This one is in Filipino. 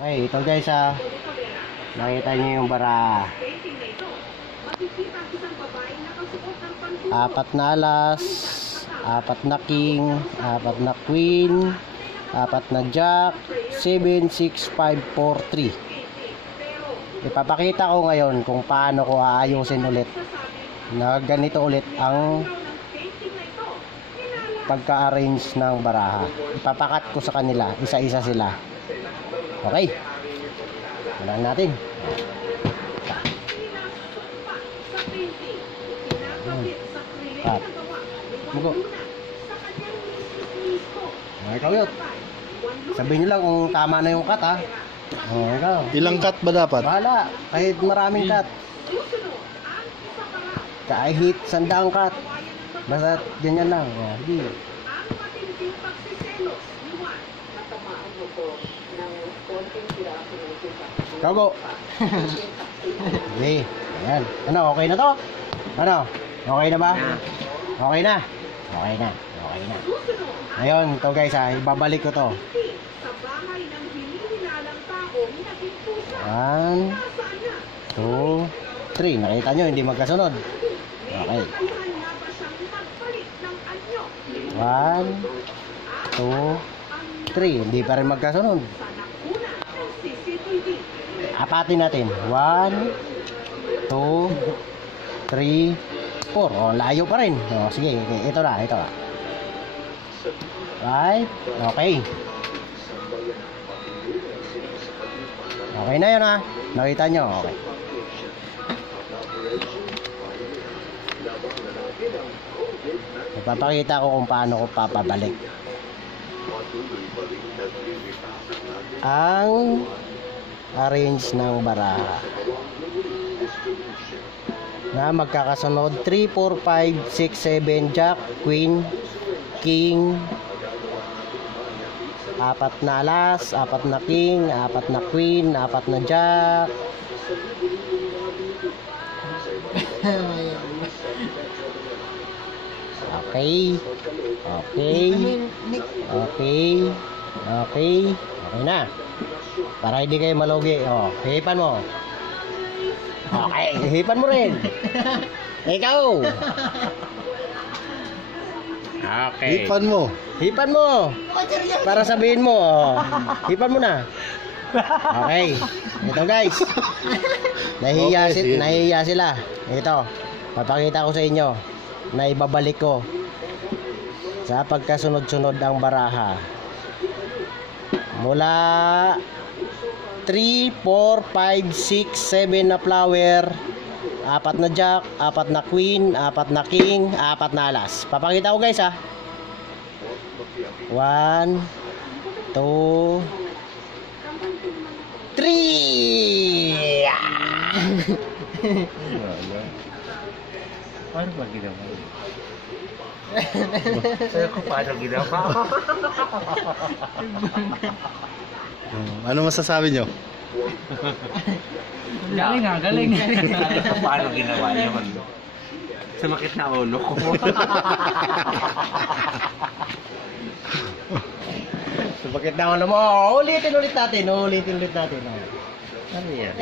Okay, ito guys nakita nyo yung bara. Apat na alas, apat na king, apat na queen, apat na jack, 7, 6, 5, 4, 3. Ipapakita ko ngayon kung paano ko aayusin ulit na ganito ulit ang pagka-arrange ng baraha. Ipapakat ko sa kanila, isa-isa sila. Okay, ulan natin. Cut. Mugo. Ikaw yun. Sabihin nyo lang kung tama na yung cut, ha. Ikaw. Ilang cut ba dapat? Bahala, kahit maraming cut. Kahit 100 cut. Basta ganyan lang. Hindi. Kago. Okay. Ayan. Ano, okay na to? Ano? Okay na ba? Okay na? Okay na. Okay na. Ngayon, ito guys ibabalik ko to. 1, 2, 3. Nakita nyo, hindi magkasunod. Okay. 1, 2, 3. Hindi pa rin magkasunod. Apatin natin. 1, 2, 3, 4. Oh, layo pa rin. Oh, sige, ito na, ito na. Right? Okay. Okay na yun, ha. Nakita nyo, okay. Ipapakita ko kung paano ko papabalik ang arrange ng baraha na magkakasunod 3, 4, 5, 6, 7 jack, queen, king, apat na alas, apat na king, apat na queen, apat na jack. Okay. Okay. Okay. Okay. Okay na. Para hindi kayo malugi. Oh, hihipan mo. Okay, hihipan mo rin. Ikaw. Okay. Hipan mo. Hipan mo. Para sabihin mo. Oh. Hipan mo na. Okay. Ito guys. Nahihiya sila. Ito. Papakita ko sa inyo na ibabalik ko sa pagkasunod-sunod ang baraha. Mula 3, 4, 5, 6, 7 na flower, apat na jack, apat na queen, apat na king, apat na alas. Papakita ko guys ha. 1, 2, 3. Paano ba ginawa? Sa'yo ko paano ginawa? Ano masasabi nyo? Galing ha, galing. Paano ginawa yun? Sumakit na ulo ko. Sumakit na ulo mo. Ulitin ulit natin. Ano yan?